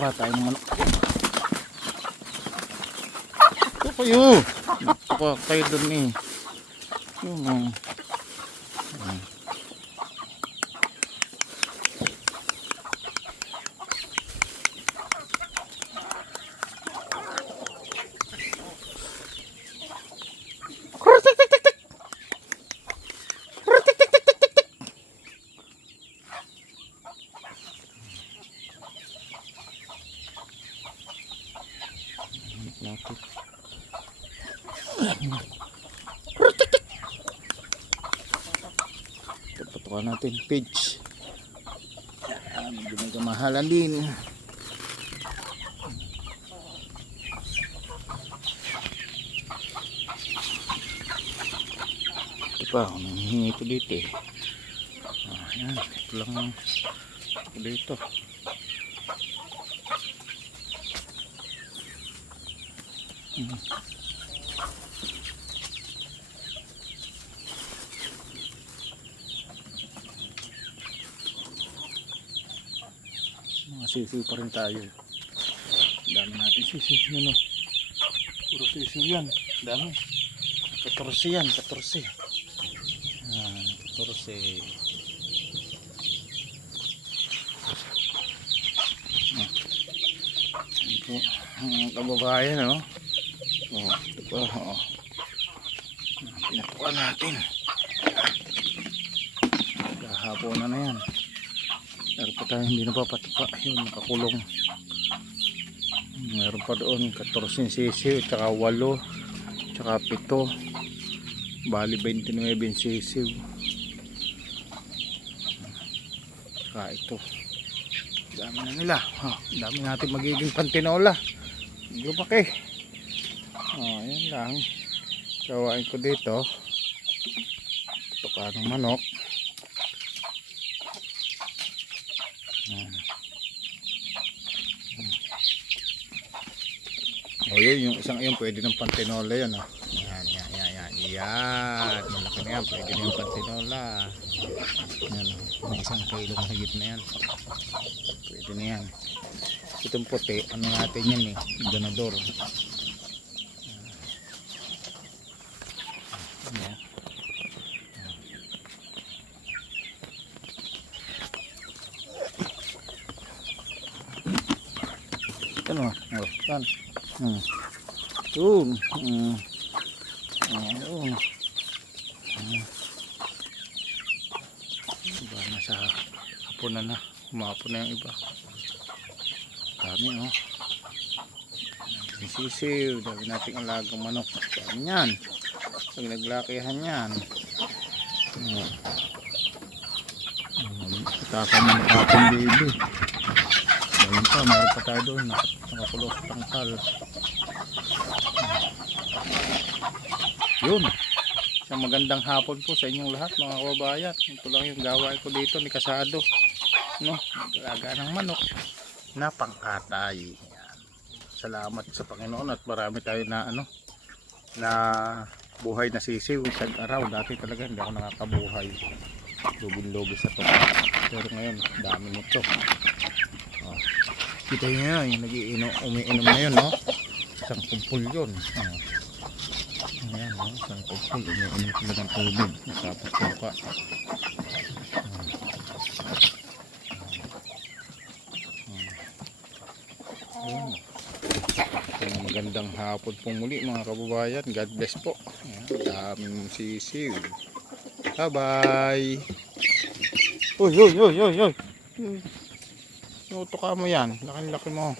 Kuha tayo ng manok. Ito kayo. Kuha kayo dun eh. Yun o. Patukan natin page. Medyo may kamahalan din. Ito pa, nanghihingi ito dito eh. Ayan, ito lang ito dito. Mga sisiw pa rin tayo. Dami natin sisiw. Ano? Puro sisiw yan. Dami. 14 yan. 14. 14. Ito ang kababayan, oh. Ito pa, oh. Pinapuan natin. Kahapon na yan. Meron pa tayo hindi napapatuka. Yun, nakakulong. Meron pa doon 14 sisiw, tsaka 8, tsaka 7. Bali 29 sisiw. Tsaka ito. Dami na nila. Dami natin magiging pantinola. Lumaki. Yan lang. Gawain ko dito. Tuka ng manok. Yun, yung isang yun pwede ng pantinola yun. Yan. Malaki na yan. Pwede na yung pantinola. Yan. May isang kilong higit na yan. Pwede na yan. Itong puti, ano natin yan eh. Ganador. Ano? Yan. Yun. Iba na sa hapon na. Umapon na yung iba. Dami, oh. Sisiw. Dami nating alagang manok. Dami yan. Pag naglakihan yan. Itakan ng kapong baby. Ayun pa, mayroon pa tayo doon. Nakakulong sa tangkal. Yun. Isang magandang hapon po sa inyong lahat mga kababayan. Ito lang yung gawain ko dito ni Kasado. No? Nagalaga ng manok na pangkatay. Yan. Salamat sa Panginoon at marami tayo na na buhay na sisiw sa araw. Dati talaga hindi ako nakakabuhay. Lubin-lubi sa to. Pero ngayon, dami nito. Kita nyo yung umiinom na yun, no? Isang kumpul yun. Ayan, no? Isang kumpul. Umiinom sila ng tubig. Tapos suka. Magandang hapon pong muli mga kababayan. God bless po. Ayan, daming sisiw. Bye-bye. Uy. Sinuto ka mo yan. Laki-laki mo.